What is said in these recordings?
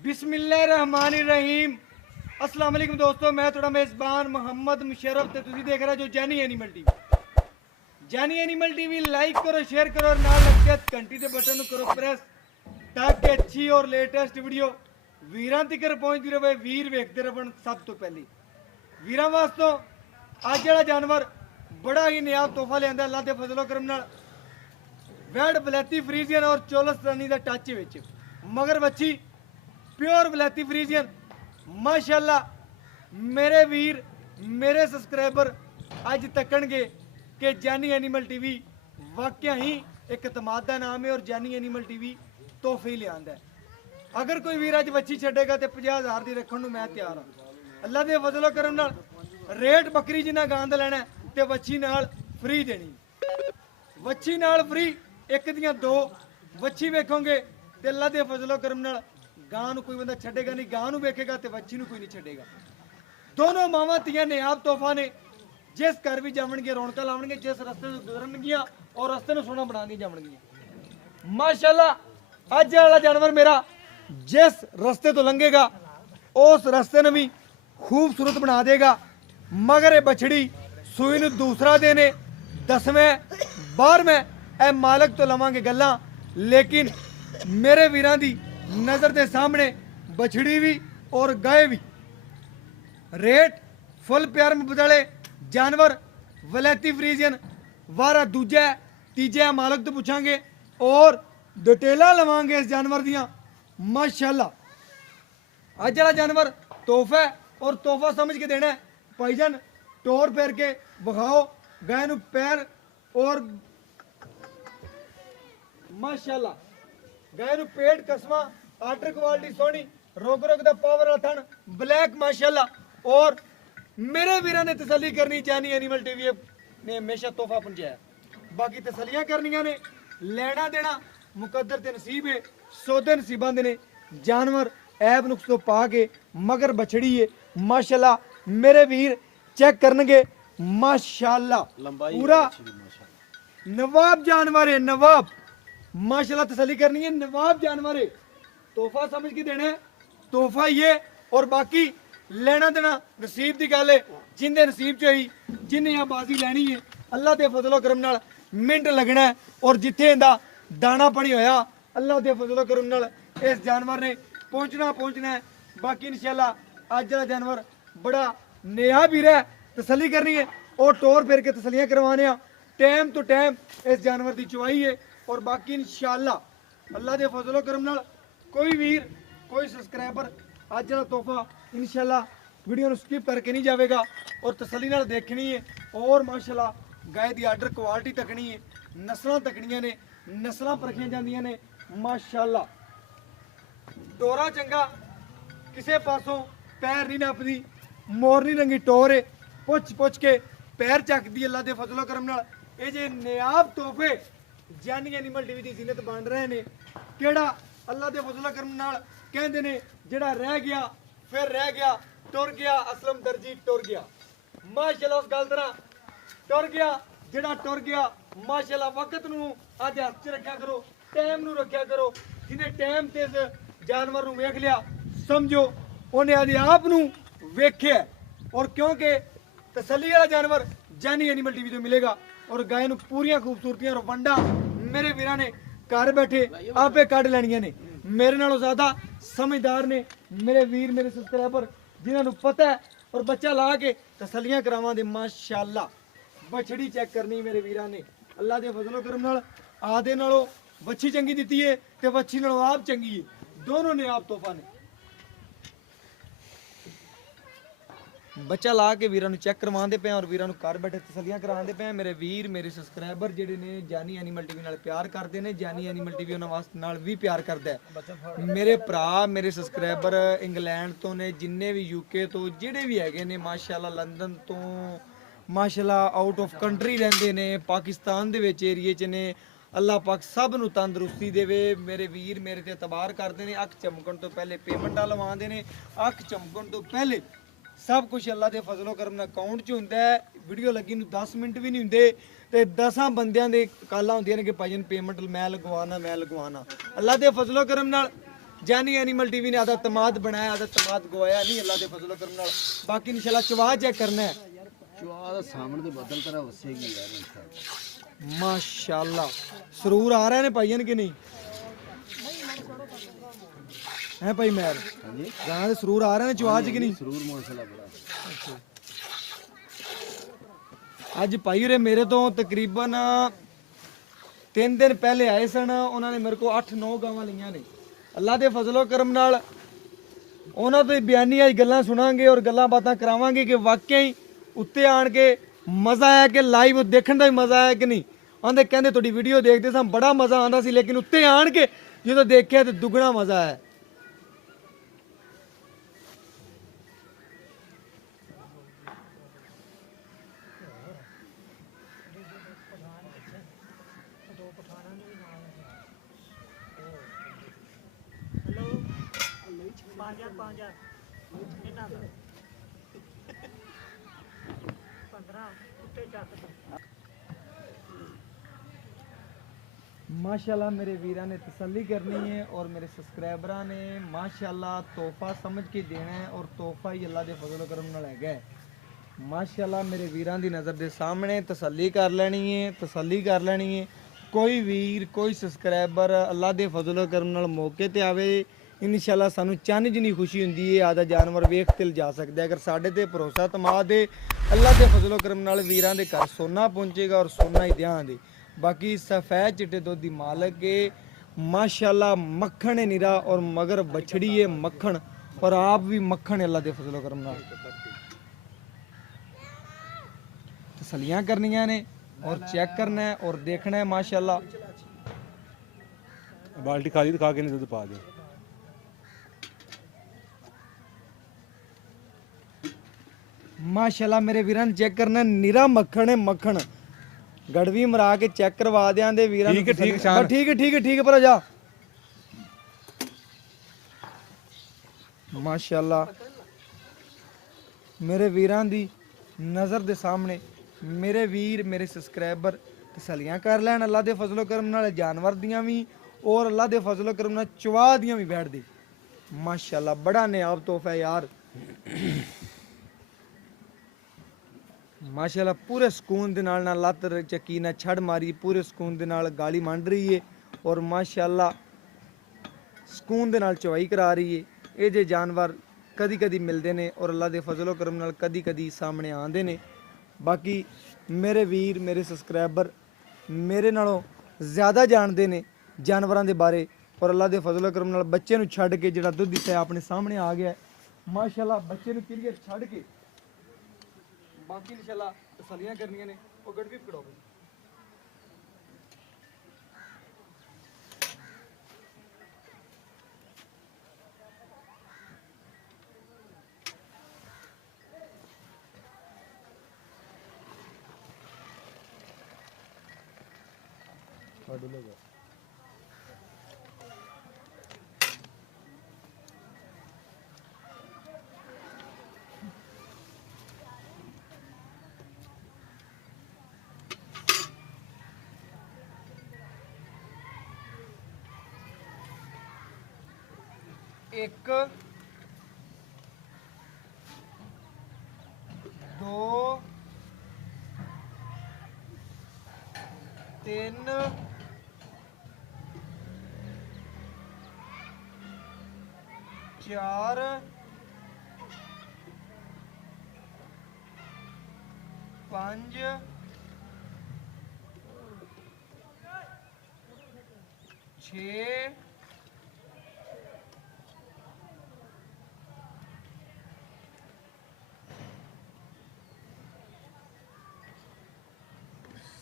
बिस्मिल्लाहिर्रहमानिर्रहीम। अस्सलाम वालेकुम दोस्तों, मैं थोड़ा मेज़बान मोहम्मद मुशर्रफ ते तुसी देख रहे हो जो जानी एनिमल टीवी। जानी एनिमल टीवी लाइक करो, शेयर करो और नाल लग घंटी के बटन करो प्रेस ताकि अच्छी और लेटेस्ट वीडियो वीरां तक पहुंचती रहे। वीर वेखते रहन। सब तो पहले वीरां वास्तों अज वाला जानवर बड़ा ही नयाब तोहफा लिया अल्लाह के फजलो करम नाल। वैड बलैती फ्रीजियन और चोलस्तानी का टच विच मगर बच्ची प्योर बलैती फ्रीजियन माशाअल्लाह। मेरे वीर मेरे सब्सक्राइबर अज तकणगे कि जानी एनिमल टीवी वाकया ही एक तमाद का नाम है और जानी एनिमल टीवी तोहफे लिया है। अगर कोई वीर अज बच्ची छेगा तो 50,000 की रखने मैं तैयार हाँ। अल्लाह के फजलो करम नाल रेट बकरी जिन्ना गांद लेना तो बच्ची नाल फ्री देनी। वच्छी नाल फ्री एक दियां दो वच्छी वेखोगे तो अल्लाह के फजलो करम नाल गां नूं कोई बंदा छड्डेगा नहीं, गां नूं वेखेगा तो वच्छी नूं कोई नहीं छड्डेगा। दोनों मावां तियां नियाब तोहफा ने। जिस घर भी जावणगे रौनकां लावणगे, जिस रस्ते से गुजरनगियां और रस्ते नूं सोहना बनाणगियां जावणगियां। माशाअल्लाह अज वाला जानवर मेरा जिस रस्ते तो लंघेगा उस रस्ते नूं भी खूबसूरत बना देगा। मगर ये बछड़ी सूई नूं दूसरा दिन 10वें 12वें ए मालक तो लवांगे गल्लां, लेकिन मेरे वीरां दी नज़र के सामने बछड़ी भी और गाय भी रेट फुल प्यार में बदले जानवर वलैती फ्रीजियन वारा दूजा तीजा मालक तो पूछांगे और डिटेला लवांगे इस जानवर दियां। माशाअल्लाह अज वाला जानवर तोहफा और तोहफा समझ के देना है। भाईजान टोर फेर के बखाओ गाय नूं पैर और माशाअल्लाह गाय नूं पेट कसमा आर्डर क्वालिटी सोहनी रोक रोक दा पावर वाला थन ब्लैक माशाअल्लाह। और मेरे वीरां ने तसल्ली करनी जानी एनिमल टीवी ने हमेशा तोहफा पहुंचाया। बाकी तसलियां करनियां ने लेना देना मुकद्दर ते नसीब है। सौदे नसीबां दे ने जानवर ऐब नुक्स तो पा के मगर बछड़ी है माशाअल्लाह। मेरे वीर चेक करनगे माशाअल्लाह पूरा नवाब जानवर है। नवाब माशाअल्लाह तसल्ली करनी है, नवाब जानवर है। तोहफा समझ के देना है, तोहफा ये और बाकी लेना देना नसीब की गल है। जिंदे नसीब च ही जिन्हें यहाँ बाजी लैनी है अल्लाह के फजलो करम नाल मिंट लगना है। और जिथे इंदा दाना पानी होया अल्लाह के फजलो करम नाल इस जानवर ने पहुंचना है। बाकी इंशाअल्लाह अज वाला जानवर बड़ा नया भी है। तसल्ली करनी है और टोर फेर के तसलियां करवाने टाइम टू टाइम इस जानवर की चुवाई है। और बाकी इंशाअल्लाह अल्लाह के फजलो करम नाल कोई वीर कोई सब्सक्राइबर अज वाला तोहफा इंशाअल्लाह वीडियो को स्किप करके नहीं जाएगा और तसल्ली नाल देखनी है। और माशाअल्लाह गाय की आर्डर क्वालिटी तकनी है, नस्लां तकनियां ने, नस्लां परखियां जांदियां ने माशाअल्लाह। टोरा चंगा किसे पासों पैर नहीं नपदी, मोरनी रंगी टोर है पुछ पुछ के पैर चकदी अल्लाह के फजलो करम नाल। ये जे नयाब तोहफे जानी एनिमल टीवी की जीनत बन रहे हैं केड़ा अल्लाह के फजलो करम नाल कहंदे ने जेड़ा रह गया फिर रह गया टुर गया असलम दर्जी टुर गया माशाअल्लाह। उस गल तरह टुर गया जेड़ा टुर गया माशाअल्लाह। वक्त नूं अज हथ च रखा करो, टाइम नूं रखा करो। जिन्हें टाइम ते इस जानवर नूं वेख लिया समझो उन्हें आदि आप नूं वेख्या। और क्योंकि तसल्ली वाला जानवर जानी एनिमल टीवी तो मिलेगा और गाय नूं पूरियां खूबसूरतियां और वंडा मेरे वीरां ने घर बैठे आपे कढ़ लैणियां ने। मेरे नालों ज़्यादा समझदार ने मेरे वीर मेरे सब्सक्राइबर जिन्होंने पता है और बच्चा ला के तसलियां करावां दे माशाअल्लाह। बछड़ी चेक करनी मेरे वीरां ने अल्लाह के फजलो करम नाल आदे नालों बच्ची चंगी दी है तो बच्ची नालों आप चंगी है। दोनों ने आप तोहफा ने बच्चा ला के वीरां चेक करवाते पे और वीरां घर बैठे तसलियां कराते पे। मेरे वीर मेरे सब्सक्राइबर जिहड़े ने जानी एनिमल टीवी नाल प्यार करते हैं, जानी एनिमल टीवी उन्हां वास्ते नाल भी प्यार करता है। मेरे भरा मेरे सब्सक्राइबर इंग्लैंड तो ने जिन्ने भी यूके तो जिहड़े भी हैगे ने माशाअल्लाह, लंदन तो माशाअल्लाह, आउट ऑफ कंट्री रहिंदे ने, पाकिस्तान दे विच एरिए च ने। अल्लाह पाक सब नूं तंदरुस्ती देवे। मेरे वीर मेरे ते एतबार करते हैं। अख चमकण तो पहले पेमेंटा लवांदे ने, अख चमकण तो पहले सब कुछ अल्लाह के फजलो करम नाल अकाउंट च हुंदा है। वीडियो लगी नूं 10 मिनट भी नहीं हुंदे ते 10 बंदियां दे कालां हुंदियां ने कि भाईजान पेमेंट मैं लगवाना। अल्लाह के फजलो करम नाल जानी एनिमल टीवी ने आधा तमाद बनाया, आधा तमाद गवाया नहीं, अल्लाह दे फजलो करम नाल। बाकी इंशाल्लाह चवा चेक करना है, ਚਵਾ ਦਾ ਸਾਹਮਣੇ ਦੇ ਬਦਲ ਤਰ੍ਹਾਂ ਵਸੇਗੀ ਯਾਰ ਇਨਸ਼ਾਅੱਲਾ। माशाल्लाह सरूर आ रहे ने भाईयन कि नहीं है भाई मेहर? ਹਾਂਜੀ गाना दे सरूर आ रहे ने चवा च कि नहीं? ਜ਼ਰੂਰ ਮਾਸ਼ਾਅੱਲਾ ਬੜਾ। ਅੱਜ ਭਾਈ ਉਰੇ ਮੇਰੇ ਤੋਂ ਤਕਰੀਬਨ 3 ਦਿਨ ਪਹਿਲੇ ਆਏ ਸਨ, ਉਹਨਾਂ ਨੇ ਮੇਰੇ ਕੋਲ 8-9 ਗਾਵਾਂ ਲਈਆਂ ਨੇ। ਅੱਲਾ ਦੇ ਫਜ਼ਲੋ ਕਰਮ ਨਾਲ ਉਹਨਾਂ ਤੋਂ ਹੀ ਬਿਆਨੀ ਅੱਜ ਗੱਲਾਂ ਸੁਣਾਂਗੇ ਔਰ ਗੱਲਾਂ ਬਾਤਾਂ ਕਰਾਵਾਂਗੇ ਕਿ ਵਾਕਿਆ ਹੀ ਉੱਤੇ ਆਣ ਕੇ ਮਜ਼ਾ ਆਇਆ ਕਿ ਲਾਈਵ ਦੇਖਣ ਦਾ ਹੀ ਮਜ਼ਾ ਆਇਆ ਕਿ ਨਹੀਂ। ਆਂਦੇ ਕਹਿੰਦੇ ਤੁਹਾਡੀ ਵੀਡੀਓ ਦੇਖਦੇ ਸਾਂ ਬੜਾ ਮਜ਼ਾ ਆਉਂਦਾ ਸੀ, ਲੇਕਿਨ ਉੱਤੇ ਆਣ ਕੇ ਜਦੋਂ ਦੇਖਿਆ ਤੇ ਦੁੱਗਣਾ ਮਜ਼ਾ ਆਇਆ। माशाल्लाह मेरे वीरा ने तसल्ली करनी है और मेरे सब्सक्राइबरा ने माशाल्लाह तोहफा समझ के देना है और तोहफा ही अल्लाह दे फजल करम नाल हैगा है। माशाल्लाह मेरे वीरां दी नज़र दे सामने तसल्ली कर लेनी है, तसल्ली कर लेनी है। कोई वीर कोई सब्सक्राइबर अल्लाह दे फजल करम नाल मौके ते आवे इंशाल्लाह सानू चंद जिनी खुशी हुंदी है आधा जानवर वेख के जा सकदा है। अगर साडे ते भरोसा तमाद है अल्लाह दे फजल करम नाल वीरां दे घर सोना पहुंचेगा और सोना ही देंगे। बाकी सफ़ेद चिट्टे दुध दी मालक है माशाल्लाह, मक्खन है निरा और मगर बछड़ी है मक्खन और आप भी मक्खन है अल्लाह दे फजलो करम नाल। तसलियां करनियां ने और चेक करना है और देखना है माशाल्लाह। बाल्टी खाली दिखा के नहीं दूध पा दे। माशाल्लाह मेरे वीरां चेक करना है, निरा मक्खन है मक्खन। गड़वी मरा के चेक करवा देंगे वीरां। ठीक है ठीक है ठीक है पर जा। माशाल्लाह मेरे वीरां दी नज़र दे सामने मेरे वीर मेरे सब्सक्राइबर तसलियां कर लैन अल्लाह दे फजलो करम नाल जानवर दियां भी और अल्लाह दे फजलो करम नाल चवा दियां भी बैठ दे। माशाल्लाह बड़ा नियाब तोहफा है यार। माशाल्लाह पूरे सुकून दे नाल ना लत्त चक्की ना छड़ मारी, पूरे सुकून दे नाल गाली मंड रही है और माशाल्लाह सुकून दे नाल चवाई करा रही है। ये जे जानवर कदी कदी मिलते हैं और अल्लाह दे फजलो करम नाल कदी कदी सामने आते हैं। बाकी मेरे वीर मेरे सब्सक्राइबर मेरे नालों ज़्यादा जानते हैं जानवरों के बारे और अल्लाह दे फजलो करम नाल बच्चे नूं छड्ड के जिहड़ा दुध दिता है अपने सामने आ गया है। माशाल्लाह बच्चे नूं क्लियर छड्ड के बाकी इंशाल्लाह तसलियां करनियां ने और गड़वी पकड़ो। एक दो तीन चार पांच छे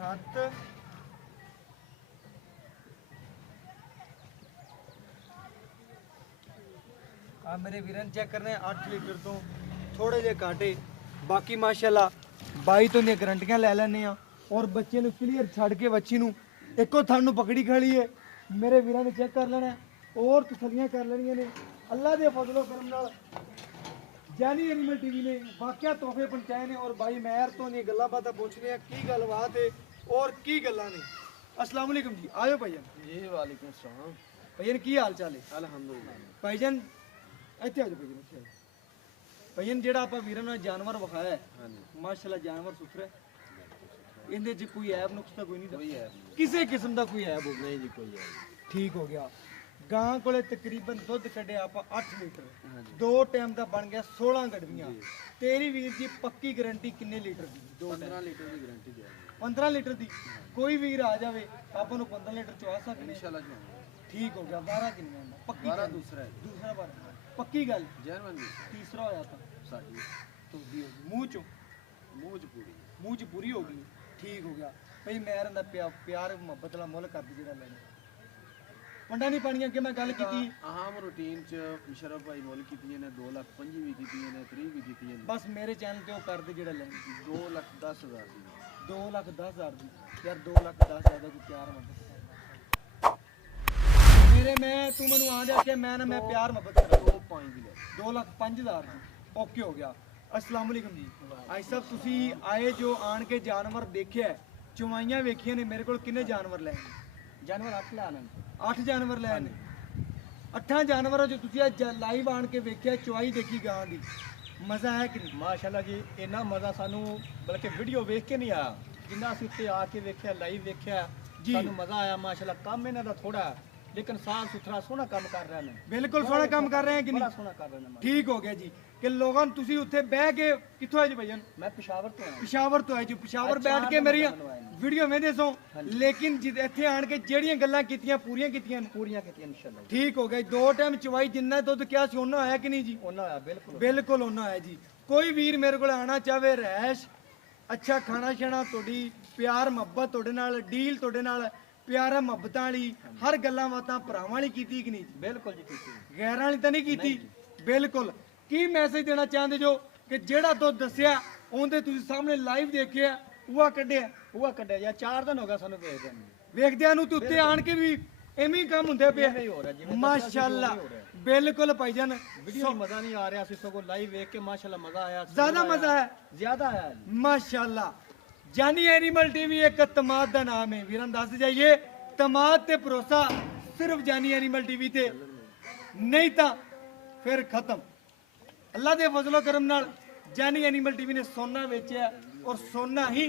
सत्त आ मेरे वीरन चेक करने 8 लीटर तो थोड़े जे काटे। बाकी माशाल्लाह 22 तो गारंटियां ले लेने और बच्चे नूं क्लीयर छड़ के बच्ची नूं एको थन नूं पकड़ी खड़ी है। मेरे वीरां ने चेक कर लेना और तसलियां कर लेनियां ने अल्लाह दे फजलो करम नाल। जानी एनिमल टीवी ने वाकया तोहफे पहुंचाए ने और भाई महर तो ने गल्लां बातां पूछने की गलबात है और की गल्लां ने। अस्सलाम वालेकुम जी, आयो भैया जी वालेकुम सलाम। ਭਾਈਜਨ ਕੀ ਹਾਲ ਚਾਲ ਹੈ? ਅਲਹਮਦੁਲਿਲਾ। ਭਾਈਜਨ ਇੱਥੇ ਆ ਜਾਓ ਭਾਈਜਨ, ਇੱਥੇ ਆ ਜਾਓ। ਭਾਈਜਨ ਜਿਹੜਾ ਆਪਾਂ ਵੀਰਾਂ ਨੂੰ ਜਾਨਵਰ ਵਿਖਾਇਆ ਹੈ, ਹਾਂਜੀ ਮਾਸ਼ਾਅੱਲਾ ਜਾਨਵਰ ਸੁਥਰਾ ਹੈ, ਇਹਦੇ 'ਚ ਕੋਈ ਐਬ ਨੁਕਸ ਤਾਂ ਕੋਈ ਨਹੀਂ ਕੋਈ ਹੈ ਕਿਸੇ ਕਿਸਮ ਦਾ ਕੋਈ ਐਬ ਹੋਵੇ? ਨਹੀਂ ਜੀ, ਕੋਈ ਹੈ ਠੀਕ ਹੋ ਗਿਆ। ਗਾਂ ਕੋਲੇ ਤਕਰੀਬਨ ਦੁੱਧ ਕੱਢਿਆ ਆਪਾਂ 8 ਲੀਟਰ, ਹਾਂਜੀ। 2 ਟਾਈਮ ਦਾ ਬਣ ਗਿਆ 16 ਗੜਵੀਆਂ। ਤੇਰੀ ਵੀਰ ਦੀ ਪੱਕੀ ਗਾਰੰਟੀ ਕਿੰਨੇ ਲੀਟਰ ਦੀ? 15 ਲੀਟਰ ਦੀ ਗਾਰੰਟੀ ਦੇ 15 ਲੀਟਰ ਦੀ। ਕੋਈ ਵੀਰ ਆ ਜਾਵੇ ਆਪਾਂ ਨੂੰ 15 ਲੀਟਰ ਚਵਾ ਸਕਦੇ ਹਾਂ। ਇਨਸ਼ਾਅੱਲਾ ਜੀ। ਠੀਕ ਹੋ ਗਿਆ। 12 ਕਿੰਨੀਆਂ ਦਾ? ਪੱਕੀ 12 ਗੱਲ। ਦੂਸਰਾ ਹੈ ਦੂਸਰਾ 12 ਪੱਕੀ ਗੱਲ। ਜਰਮਨ ਦੀ ਤੀਸਰਾ ਹੋਇਆ ਤਾਂ ਸਾਡੀ ਤੁਰਦੀ ਹੋ ਗਈ ਮੂੰਹ ਚੋਂ, ਮੂੰਹ ਚ ਪੂਰੀ ਮੂੰਹ ਚ ਪੂਰੀ ਹੋ ਗਈ। ਠੀਕ ਹੋ ਗਿਆ ਭਈ ਮੈਂ ਰੰਦਾ ਪਿਆਰ ਮੁਹੱਬਤ ਵਾਲਾ ਮੁੱਲ ਕਰਦੀ ਜਿਹੜਾ ਲੈਣਾ। ਪੰਡਾ ਨਹੀਂ ਪਾਣੀਆਂ ਕਿ ਮੈਂ ਗੱਲ ਕੀਤੀ। ਆਮ ਰੂਟੀਨ ਚ ਮੁਸ਼ਰਫ ਭਾਈ ਮੁੱਲ ਕੀਤੀਆਂ ਨੇ 2,25,000 ਵੀ ਕੀਤੀਆਂ ਨੇ 30 ਵੀ ਕੀਤੀਆਂ ਨੇ। ਬਸ ਮੇਰੇ ਚੈਨਲ ਤੇ ਉਹ ਕਰਦੇ ਜਿਹੜਾ ਲੈਣੀ। 2,10,000 ਦੀ 2,10,000 ਦੀ। ਯਾਰ 2,10,000 ਦਾ ਕੋਈ ਪਿਆਰ ਮੁਹੱਬਤ ਮੇਰੇ ਮੈਂ ਤੂੰ ਮੈਨੂੰ ਆ ਜਾ ਕੇ ਮੈਂ ਪਿਆਰ ਮੁਹੱਬਤ ਕਰਾਂ। 2,5 ਦੀ ਲੈ 2,05,000 ਦੀ। ਓਕੇ ਹੋ ਗਿਆ। अस्सलाम वालेकुम जी। आज साहब ਤੁਸੀਂ ਆਏ ਜੋ ਆਣ ਕੇ ਜਾਨਵਰ ਦੇਖਿਆ, ਚੁਵਾਈਆਂ ਵੇਖੀਆਂ ਨੇ, ਮੇਰੇ ਕੋਲ ਕਿੰਨੇ ਜਾਨਵਰ ਲੈ ਨੇ? ਜਾਨਵਰ 8 ਲੈ ਆਣੇ 8 ਜਾਨਵਰ ਲੈ ਨੇ। 8 ਜਾਨਵਰਾਂ ਜੋ ਤੁਸੀਂ ਅੱਜ ਲਾਈਵ ਆਣ ਕੇ ਵੇਖਿਆ, ਚੁਵਾਈ ਦੇਖੀ ਗਾਂ ਦੀ, ਮਜ਼ਾ ਆਇਆ ਕਿ ਨਹੀਂ? ਮਾਸ਼ਾਅੱਲਾ ਜੀ, ਇੰਨਾ ਮਜ਼ਾ ਸਾਨੂੰ ਬਲਕਿ ਵੀਡੀਓ ਵੇਖ ਕੇ ਨਹੀਂ ਆਇਆ, ਜਿੰਨਾ ਅਸੀਂ ਉੱਤੇ ਆ ਕੇ ਵੇਖਿਆ, ਲਾਈਵ ਵੇਖਿਆ, ਜੀ। ਸਾਨੂੰ ਮਜ਼ਾ ਆਇਆ। ਮਾਸ਼ਾਅੱਲਾ ਕੰਮ ਇਹਨਾਂ ਦਾ ਥੋੜਾ ਲੇਕਿਨ ਸਾਫ ਸੁਥਰਾ ਸੋਹਣਾ ਕੰਮ ਕਰ ਰਹੇ ਨੇ। ਬਿਲਕੁਲ ਸੋਹਣਾ ਕੰਮ ਕਰ ਰਹੇ ਹੈ ਕਿ ਬੜਾ ਨਹੀਂ? ਸੋਹਣਾ ਕਰ ਰਹੇ ਨੇ। ਠੀਕ ਹੋ ਗਿਆ ਜੀ। ਕਿ ਲੋਕਾਂ ਨੂੰ ਤੁਸੀਂ ਉੱਥੇ ਬਹਿ ਕੇ ਕਿੱਥੋਂ ਆਏ ਜੀ ਭਈਆ? ਮੈਂ ਪਿਸ਼ਾਵਰ ਤੋਂ ਆਇਆ। ਪਿਸ਼ਾਵਰ ਤੋਂ ਆਏ ਜੀ। ਪਿਸ਼ਾਵਰ ਅੱਛਾ, ਬੈਠ ਕੇ ਮੇਰੀਆਂ ਬਣਵਾਏ ਨੇ। ਵੀਡੀਓ ਵੇਖਦੇ ਸੋ, ਲੇਕਿਨ ਇੱਥੇ ਆਣ ਕੇ ਜਿਹੜੀਆਂ ਗੱਲਾਂ ਕੀਤੀਆਂ ਪੂਰੀਆਂ ਕੀਤੀਆਂ ਨੇ। ਪੂਰੀਆਂ ਕੀਤੀਆਂ ਇਨਸ਼ਾਅੱਲਾ ਜੀ। ਠੀਕ ਹੋ ਗਿਆ। 2 ਟਾਈਮ ਚਵਾਈ ਜਿੰਨਾ ਦੁੱਧ ਕਿਹਾ ਸੀ ਉਹਨਾਂ ਆਇਆ ਕਿ ਨਹੀਂ ਜੀ? ਉਹਨਾਂ ਆਇਆ ਬਿਲਕੁਲ। ਬਿਲਕੁਲ ਉਹਨਾਂ ਆਇਆ ਜੀ। ਕੋਈ ਵੀਰ ਮੇਰੇ ਕੋਲ ਆਣਾ ਚਾਹਵੇ, ਰਹਿਸ਼ ਅੱਛਾ ਖਾਣਾ ਛਾਣਾ, ਤੁਹਾਡੀ ਪਿਆਰ ਮੁਹੱਬਤ ਤੁਹਾਡੇ ਨਾਲ, ਡੀਲ ਤੁਹਾਡੇ ਨਾਲ ਪਿਆਰ ਮੁਹੱਬਤਾਂ ਵਾਲੀ, ਹਰ ਗੱਲਾਂ ਬਾਤਾਂ ਭਰਾਵਾਂ ਵਾਲੀ ਕੀਤੀ ਕਿ ਨਹੀਂ ਜੀ? ਬਿਲਕੁਲ ਜੀ ਕੀਤੀ। ਗੈਰਾਂ ਵਾਲੀ ਤਾਂ ਨਹੀਂ ਕੀਤੀ? ਬਿਲਕੁਲ। ਕੀ ਮੈਸੇਜ ਦੇਣਾ ਚਾਹੁੰਦੇ ਜੋ ਕਿ ਜਿਹੜਾ ਦੁੱਧ ਦੱਸਿਆ ਉਹਦੇ ਤੁਸੀਂ ਸਾਹਮਣੇ ਲਾਈਵ ਦੇਖਿਆ, ਉਹ ਕੱਢਿਆ, ਉਹ ਕੱਢਿਆ ਜਾਂ 4 ਦਿਨ ਹੋ ਗਿਆ ਸਾਨੂੰ ਵੇਖਦੇ ਨੂੰ। ਵੇਖਦਿਆਂ ਨੂੰ ਤੇ ਉੱਤੇ ਆਣ ਕੇ ਵੀ ਐਵੇਂ ਹੀ ਕੰਮ ਹੁੰਦੇ ਪਏ। ਐਵੇਂ ਹੀ ਹੋ ਰਿਹਾ ਜਿਵੇਂ ਮਾਸ਼ਾਅੱਲਾ। ਦੱਸਿਆ ਸੀ, ਉਵੇਂ ਹੀ ਹੋ ਰਿਹਾ। ਬਿਲਕੁਲ ਭਾਈਜਾਨ, ਵੀਡੀਓ ਮਜ਼ਾ ਨਹੀਂ ਆ ਰਿਹਾ ਸੀ, ਸਗੋਂ ਲਾਈਵ ਵੇਖ ਕੇ ਮਾਸ਼ਾਅੱਲਾ ਮਜ਼ਾ ਆਇਆ। ਜ਼ਿਆਦਾ ਮਜ਼ਾ ਹੈ। ਜ਼ਿਆਦਾ ਆਇਆ। ਮਾਸ਼ਾਅੱਲਾ। ਜਾਨੀ ਐਨੀਮਲ ਟੀਵੀ ਇੱਕ ਤਮਾਦ ਦਾ ਨਾਮ ਹੈ। ਵੀਰਾਂ ਦੱਸ ਜਾਈਏ, ਤਮਾਦ ਤੇ ਭਰੋਸਾ ਸਿਰਫ ਜਾਨੀ ਐਨੀਮਲ ਟੀਵੀ ਤੇ, ਨਹੀਂ ਤਾਂ ਫਿਰ ਖਤਮ। ਅੱਲਾ ਦੇ ਫਜ਼ਲੋ ਕਰਮ ਨਾਲ ਜਾਨੀ ਐਨੀਮਲ ਟੀਵੀ ਨੇ ਸੋਨਾ ਵੇਚਿਆ ਔਰ ਸੋਨਾ ਹੀ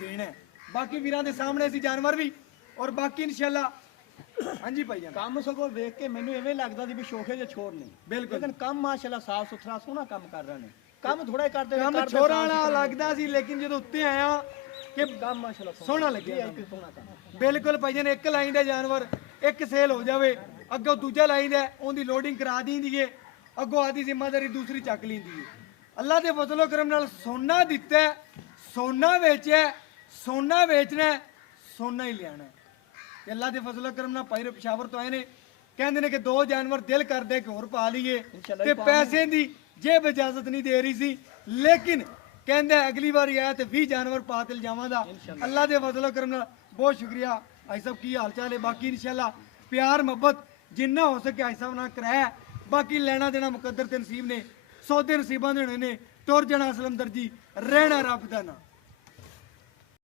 ਦੇਣਾ ਹੈ। ਬਾਕੀ ਵੀਰਾਂ ਦੇ ਸਾਹਮਣੇ ਅਸੀਂ ਜਾਨਵਰ ਵੀ ਔਰ ਬਾਕੀ ਇਨਸ਼ਾਅੱਲਾ। ਹਾਂਜੀ ਭਾਈਜਾਨ, ਕੰਮ ਸਗੋਂ ਵੇਖ ਕੇ ਮੈਨੂੰ ਐਵੇਂ ਲੱਗਦਾ ਸੀ ਵੀ ਸ਼ੋਖੇ ਜੇ ਛੋੜ ਨਹੀਂ। ਬਿਲਕੁਲ। ਲੇਕਿਨ ਕੰਮ ਮਾਸ਼ਾਅੱਲਾ ਸਾਫ ਸੁਥਰਾ ਸੋਹਣਾ ਕੰਮ ਕਰ ਰਹੇ ਨੇ। ਕੰਮ ਥੋੜਾ ਹੀ ਕਰਦੇ ਕੰਮ ਕਰਦੇ ਛੋਰਾਂ ਸਾਫ਼ ਵਾਲਾ ਸੁਥਰਾ ਲੱਗਦਾ ਸੀ, ਲੇਕਿਨ ਜਦੋਂ ਉੱਤੇ ਆਇਆ ਕਿ ਕੰਮ ਮਾਸ਼ਾਅੱਲਾ ਸੋਹਣਾ ਲੱਗਿਆ। ਇੱਕ ਸੋਹਣਾ ਕੰਮ। ਬਿਲਕੁਲ ਭਾਈਜਾਨ, ਇੱਕ ਲਾਈਨ ਦਾ ਜਾਨਵਰ ਇੱਕ ਸੇਲ ਹੋ ਜਾਵੇ, ਅੱਗੋਂ ਦੂਜਾ ਲਾਈਨ ਦਾ ਉਹਦੀ ਲੋਡਿੰਗ ਕਰਾ ਦਿੰਦੀ ਏ, ਅੱਗੋਂ ਆਦੀ ਜ਼ਿੰਮੇਵਾਰੀ ਦੂਸਰੀ ਚੱਕ ਲੈਂਦੀ ਏ। ਅੱਲਾ ਦੇ ਫਜ਼ਲੋ ਕਰਮ ਨਾਲ ਸੋਨਾ ਦਿੱਤਾ, ਸੋਨਾ ਵੇਚਿਆ, ਸੋਨਾ ਵੇਚਣਾ, ਸੋਨਾ ਹੀ ਲਿਆਣਾ। ਤੇ ਅੱਲਾ ਦੇ ਫਜ਼ਲੋ ਕਰਮ ਨਾਲ ਭਾਈ ਪਿਸ਼ਾਵਰ ਤੋਂ ਆਏ ਨੇ, ਕਹਿੰਦੇ ਨੇ ਕਿ 2 ਜਾਨਵਰ ਦਿਲ ਕਰਦੇ ਕਿ ਹੋਰ ਪਾ ਲਈਏ ਤੇ ਪੈਸੇ ਦੀ ਜੇਬ ਇਜਾਜ਼ਤ ਨਹੀਂ ਦੇ ਰਹੀ ਸੀ, ਲੇਕਿਨ ਕਹਿੰਦੇ ਅਗਲੀ ਵਾਰੀ ਆਇਆ ਤੇ 20 ਜਾਨਵਰ ਪਾ ਤੇ ਲਿਜਾਵਾਂ ਦਾ। ਅੱਲਾ ਦੇ ਫਜ਼ਲੋ ਕਰਮ ਨਾਲ ਬਹੁਤ ਸ਼ੁਕਰੀਆ। ਭਾਈ ਸਾਹਿਬ ਕੀ ਹਾਲ ਚਾਲ ਹੈ? ਬਾਕੀ ਇਨਸ਼ਾਅੱਲਾ ਪਿਆਰ ਮੁਹੱਬਤ ਜਿੰਨਾ ਹੋ ਸਕੇ ਭਾਈ ਸਾਹਿਬ ਨਾਲ ਕਰਾਇਆ। ਬਾਕੀ ਲੈਣਾ ਦੇਣਾ ਮੁਕੱਦਰ ਤੇ ਨਸੀਬ ਨੇ, ਸੌਦੇ ਨਸੀਬਾਂ ਦੇ ਹੋਣੇ ਨੇ। ਤੁਰ ਜਾਣਾ ਅਸਲਮ ਦਰਜੀ, ਰਹਿਣਾ ਰੱਬ ਦਾ ਨਾਂ।